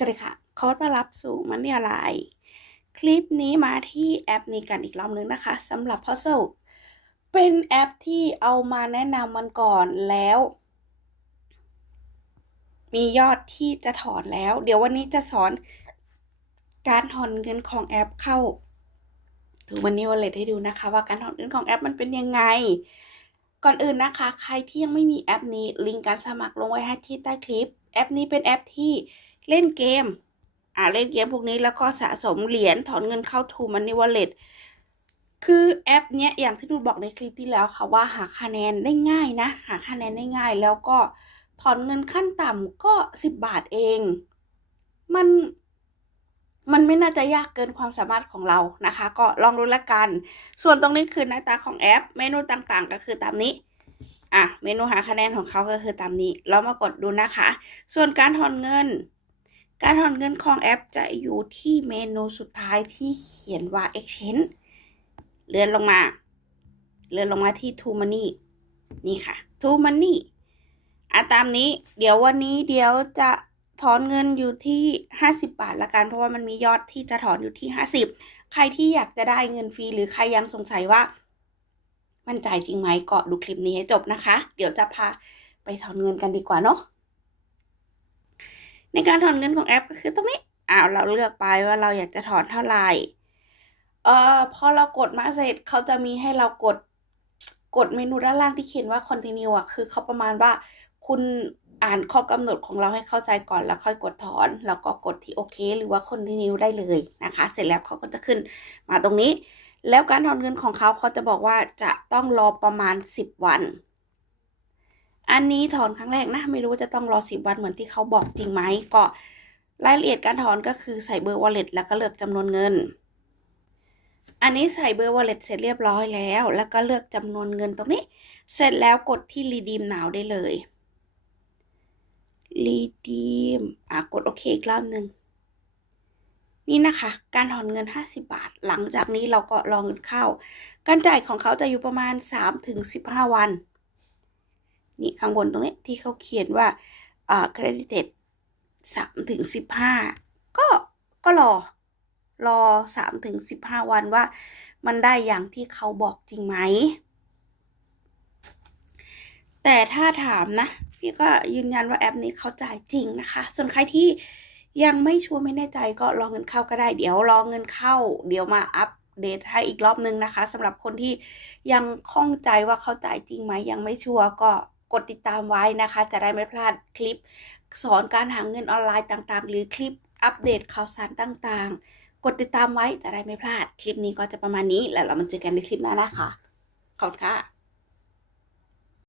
สวัสดีค่ะขอต้อนรับสู่มันเนี่ยอะไรคลิปนี้มาที่แอปนี้กันอีกรอบนึงนะคะสำหรับ Puzzle เป็นแอปที่เอามาแนะนำมันก่อนแล้ว มียอดที่จะถอนแล้ว เดี๋ยววันนี้จะสอนการถอนเงินของแอปเข้าถูมันนี่วอลเล็ตให้ดูนะคะ ว่าการถอนเงินของแอปมันเป็นยังไง ก่อนอื่นนะคะ ใครที่ยังไม่มีแอปนี้ลิงก์การสมัครลงไว้ให้ที่ใต้คลิป แอปนี้เป็นแอปที่ เล่นเกม อ่าเล่นเกมพวกนี้แล้วก็สะสมเหรียญถอนเงินเข้า True Money Wallet คือแอปเนี้ยอย่างที่ดูบอกในคลิปที่แล้วค่ะว่าหาคะแนนได้ง่ายนะ หาคะแนนได้ง่าย แล้วก็ถอนเงินขั้นต่ำก็สิบบาทเอง มันมันไม่น่าจะยากเกินความสามารถของเรานะคะ ก็ลองดูละกัน ส่วนตรงนี้คือหน้าตาของแอป เมนูต่างๆ ก็คือตามนี้ อะ เมนูหาคะแนนของเขาก็คือตามนี้ เรามากดดูนะคะ ส่วนการถอนเงิน การถอนเงินของแอปจะอยู่ที่เมนูสุดท้ายที่เขียนว่า exchange เลื่อนลงมา เลื่อนลงมาที่ to money นี่ค่ะ to money อะตามนี้ เดี๋ยววันนี้เดี๋ยวจะถอนเงินอยู่ที่ 50 บาทละกัน เพราะว่ามันมียอดที่จะถอนอยู่ที่ 50 ใครที่อยากจะได้เงินฟรี หรือใครยังสงสัยว่า มันจ่ายจริงไหมก็ดูคลิปนี้ให้จบนะคะ เดี๋ยวจะพาไปถอนเงินกันดีกว่าเนาะ ในการถอนเงินของแอปก็คือตรงนี้อ้าวเราเลือกไปว่าเราอยากจะถอนเท่าไหร่เอ่อพอเรากดมาเสร็จเขาจะมีให้เรากดกดเมนูด้านล่างที่เขียนว่า continue อะคือเขาประมาณว่าคุณอ่านข้อกำหนดของเราให้เข้าใจก่อนแล้วค่อยกดถอน แล้วก็กดที่โอเค หรือว่า continue ได้เลยนะคะ เสร็จแล้วเขาก็จะขึ้นมาตรงนี้ แล้วการถอนเงินของเขาเขาจะบอกว่าจะต้องรอประมาณ 10 วัน อันนี้ถอนครั้งแรกนะ ไม่รู้ว่าจะต้องรอ10วันเหมือนที่เขาบอกจริงไหมก็รายละเอียดการถอนก็คือใส่เบอร์ wallet แล้วก็เลือกจำนวนเงิน อันนี้ใส่เบอร์ wallet เสร็จเรียบร้อยแล้ว แล้วก็เลือกจำนวนเงินตรงนี้ เสร็จแล้วกดที่ redeem now ได้เลย redeem อะกดโอเคอีกรอบหนึ่งนี่นะคะ การถอนเงิน 50 บาท หลังจากนี้เราก็รอเงินเข้า การจ่ายของเขาจะอยู่ประมาณ 3-15 วัน นี่ข้างบนตรงนี้ที่เขาเขียนว่าเอ่า credited 3ถึง15ก็ก็รอรอ3ถึง15วันว่า มันได้อย่างที่เขาบอกจริงไหม แต่ถ้าถามนะ พี่ก็ยืนยันว่าแอปนี้เขาจ่ายจริงนะคะ ส่วนใครที่ยังไม่ชัวร์ไม่แน่ใจก็รอเงินเข้าก็ได้ เดี๋ยวรอเงินเข้า เดี๋ยวมาอัปเดตให้อีกรอบนึงนะคะสำหรับคนที่ยังข้องใจว่าเขาจ่ายจริงไหมยังไม่ชัวร์ก็ กดติดตามไว้นะคะ จะได้ไม่พลาดคลิป สอนการหาเงินออนไลน์ต่างๆ หรือคลิปอัปเดตข่าวสารต่างๆ กดติดตามไว้จะได้ไม่พลาด คลิปนี้ก็จะประมาณนี้ แล้วเรามาเจอกันในคลิปหน้านะคะ ขอบคุณค่ะ